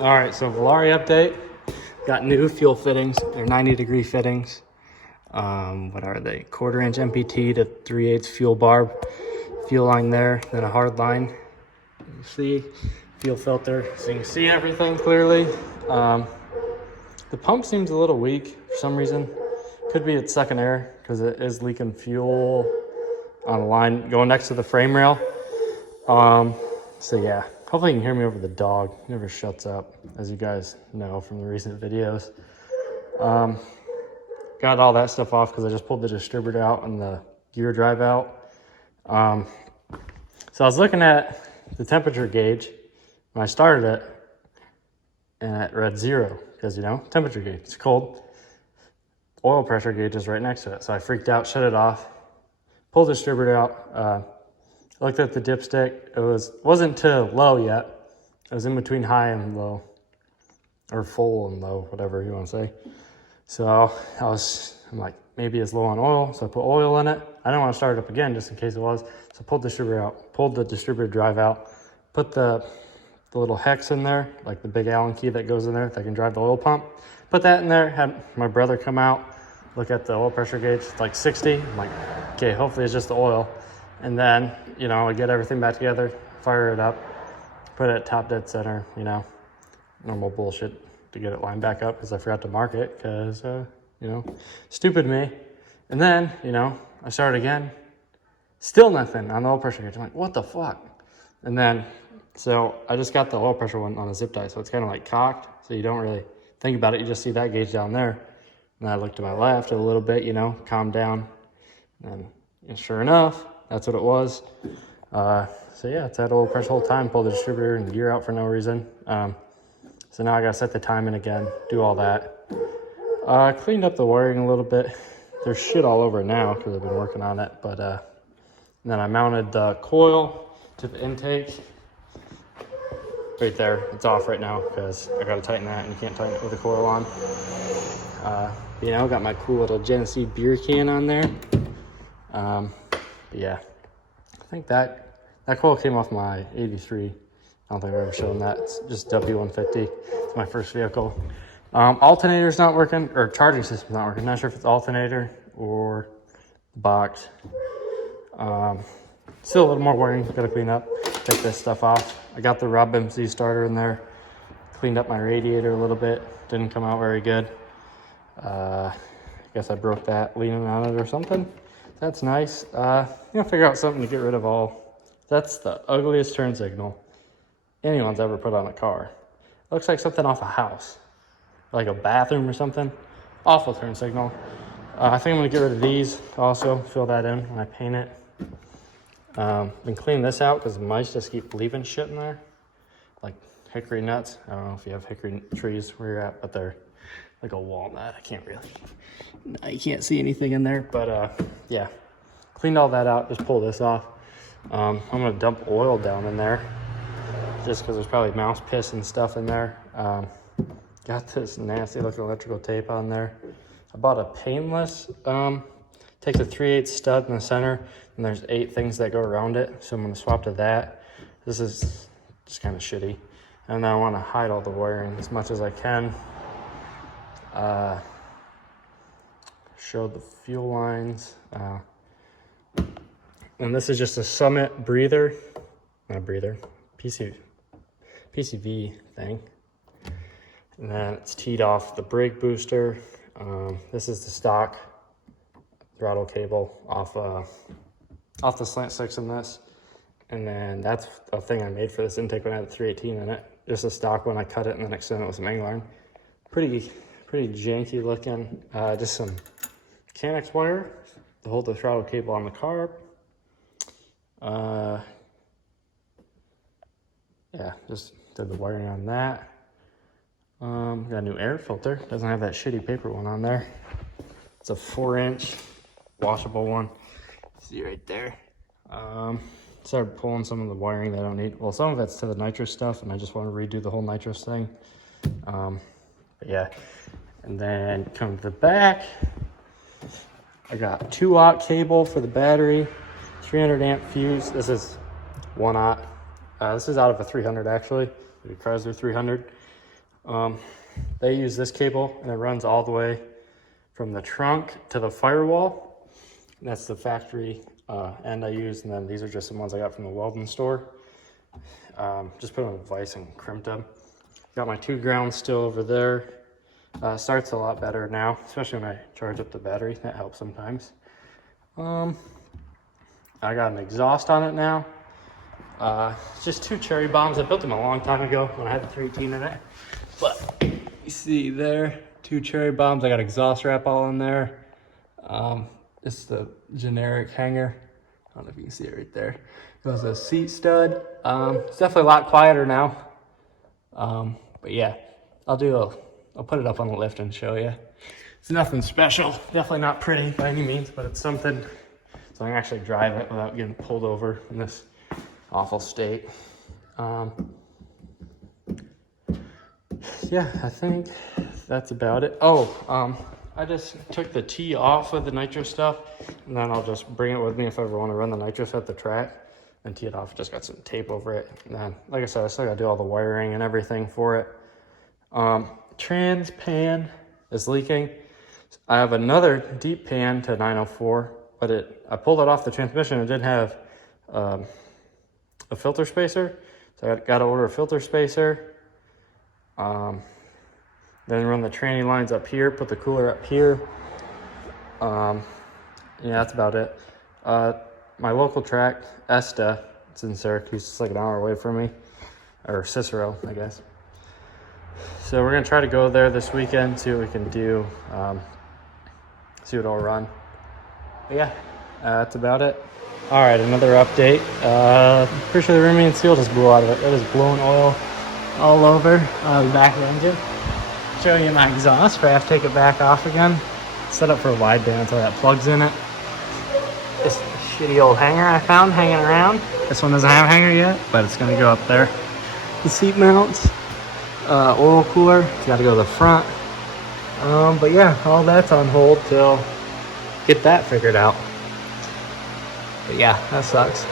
All right, so Volare update. Got new fuel fittings. They're 90-degree fittings. What are they? 1/4-inch MPT to 3/8 fuel barb. Fuel line there, then a hard line. You see, fuel filter, so you can see everything clearly. The pump seems a little weak for some reason. Could be it's sucking air because it is leaking fuel on the line going next to the frame rail. So yeah, hopefully you can hear me over the dog. He never shuts up, as you guys know from the recent videos. Got all that stuff off because I just pulled the distributor out and the gear drive out. So I was looking at the temperature gauge when I started it, and it read 0 because, you know, temperature gauge, it's cold. Oil pressure gauge is right next to it. So I freaked out, shut it off, pulled the distributor out, looked at the dipstick. It wasn't to low yet. It was in between high and low, or full and low, whatever you want to say. So I'm like, maybe it's low on oil. So I put oil in it. I didn't want to start it up again just in case it was. So I pulled the distributor out, pulled the distributor drive out, put the little hex in there, like the big Allen key that goes in there that can drive the oil pump. Put that in there, had my brother come out, look at the oil pressure gauge, it's like 60. I'm like, okay, hopefully it's just the oil. And then, you know, I get everything back together, fire it up, put it at top dead center, you know, normal bullshit to get it lined back up because I forgot to mark it because, you know, stupid me. And then, you know, I started again, still nothing on the oil pressure gauge. I'm like, what the fuck? And then, so I just got the oil pressure one on a zip tie, so it's kind of like cocked, so you don't really think about it. You just see that gauge down there. And I looked to my left a little bit, you know, calmed down. And sure enough, that's what it was. So yeah, it's that oil pressure the whole time. Pulled the distributor and the gear out for no reason. So now I gotta set the timing again, do all that. Cleaned up the wiring a little bit. There's shit all over it now because I've been working on it. But then I mounted the coil to the intake. Right there, it's off right now because I gotta tighten that and you can't tighten it with the coil on. You know, got my cool little Genesee beer can on there. But yeah, I think that coil came off my 83. I don't think I've ever shown that. It's just W150. It's my first vehicle. Alternator's not working, or charging system's not working. Not sure if it's alternator or the box. Still a little more wiring, gotta clean up, take this stuff off. I got the Rob MC starter in there, cleaned up my radiator a little bit, didn't come out very good. I guess I broke that leaning on it or something. That's nice. You know, figure out something to get rid of all. That's the ugliest turn signal anyone's ever put on a car. It looks like something off a house, like a bathroom or something. Awful turn signal. I think I'm gonna get rid of these also, fill that in when I paint it. Been cleaning this out because the mice just keep leaving shit in there, like hickory nuts. I don't know if you have hickory trees where you're at, but they're like a walnut. You can't see anything in there, but yeah, cleaned all that out, just pull this off. I'm gonna dump oil down in there just because there's probably mouse piss and stuff in there. Got this nasty looking electrical tape on there. I bought a painless, takes a 3/8 stud in the center, and there's 8 things that go around it, so I'm gonna swap to that. This is just kind of shitty, and then I want to hide all the wiring as much as I can. Show the fuel lines, and this is just a Summit PCV thing, and then it's teed off the brake booster. This is the stock throttle cable off the slant 6 in this, and then that's a thing I made for this intake when I had the 318 in it. Just a stock one, I cut it and then extended it with some angler. Pretty janky looking. Just some mechanics wire to hold the throttle cable on the carb. Yeah, just did the wiring on that. Got a new air filter. Doesn't have that shitty paper one on there. It's a 4-inch washable one. See right there. Started pulling some of the wiring that I don't need. Well, some of it's to the nitrous stuff, and I just want to redo the whole nitrous thing. But yeah, and then come to the back. I got 2-aught cable for the battery, 300 amp fuse. This is 1-aught. This is out of a 300 actually. The Chrysler 300. They use this cable and it runs all the way from the trunk to the firewall. That's the factory end I use, and then these are just some ones I got from the welding store. Just put them in vise and crimped them. Got my 2 grounds still over there. Starts a lot better now, especially when I charge up the battery. That helps sometimes. I got an exhaust on it now. It's just 2 cherry bombs. I built them a long time ago when I had the 318 in it. But you see there, 2 cherry bombs. I got exhaust wrap all in there. It's the generic hanger. I don't know if you can see it right there. It was a seat stud. It's definitely a lot quieter now. But yeah, I'll put it up on the lift and show you. It's nothing special. Definitely not pretty by any means, but it's something so I can actually drive it without getting pulled over in this awful state. Yeah, I think that's about it. I just took the T off of the nitro stuff, and then I'll just bring it with me if I ever want to run the nitrous at the track and tee it off. Just got some tape over it. And then, like I said, I still got to do all the wiring and everything for it. Trans pan is leaking. I have another deep pan to 904, but I pulled it off the transmission. It didn't have a filter spacer, so I got to order a filter spacer. Then run the tranny lines up here, put the cooler up here. Yeah, that's about it. My local track, Esta, it's in Syracuse. It's like an hour away from me, or Cicero, I guess. So we're gonna try to go there this weekend, see what we can do, see what I'll run. But yeah, that's about it. All right, another update. Pretty sure the rim and seal just blew out of it. It is blowing oil all over the back of the engine. Show you my exhaust, but I have to take it back off again. Set up for a wideband until that plugs in it. This shitty old hanger I found hanging around. This one doesn't have a hanger yet, but it's gonna go up there. The seat mounts, oil cooler, it's gotta go to the front. But yeah, all that's on hold till get that figured out. But yeah, that sucks.